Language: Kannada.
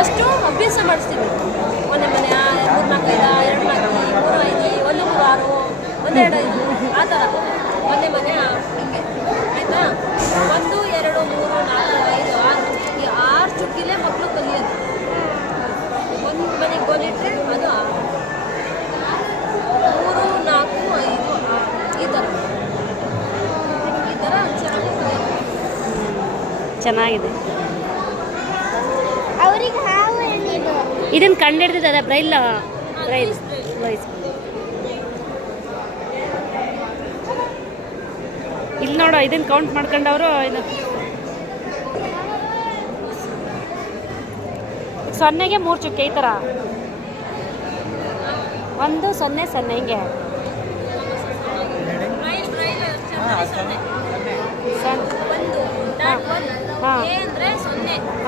ಫಸ್ಟು ಅಭ್ಯಾಸ ಮಾಡಿಸ್ತೀವಿ. ಒಂದೇ ಮನೆ 3 4 5 2 4 3 5 1 3 6 1 2 5 ಆ ಥರ ಒಂದೇ ಮನೆ ಹಿಂಗೆ ಆಯಿತಾ. 1 2 3 4 5 6 ಈ 6 ಚುಕ್ಕಿಲೇ ಮಕ್ಕಳು ಕಲಿಯೋದು. ಒಂದು ಮನೆಗೆ ಗೋಲಿಟ್ರೆ ಅದು 3 4 5 6 ಈ ಥರ ಚೆನ್ನಾಗಿ ಕಲಿಯೋದು. ಚೆನ್ನಾಗಿದೆ. ಅವರಿಗೆ ಹಾವು ಎಲ್ಲಿದು ಇದನ್ನು ಕಂಡು ಹಿಡಿದಿದ್ದಾರೆ ಬ್ರೈಲ್ ವಾಯ್ಸ್. ಇಲ್ಲಿ ನೋಡು, ಇದನ್ನು ಕೌಂಟ್ ಮಾಡ್ಕೊಂಡವರು ಇದು 0ಗೆ 3 ಚುಕ್ಕೆ ಈ ಥರ 1 0 0 ಹಿಂಗೆ ಒಂದು ಹಾಂ ಅಂದರೆ 0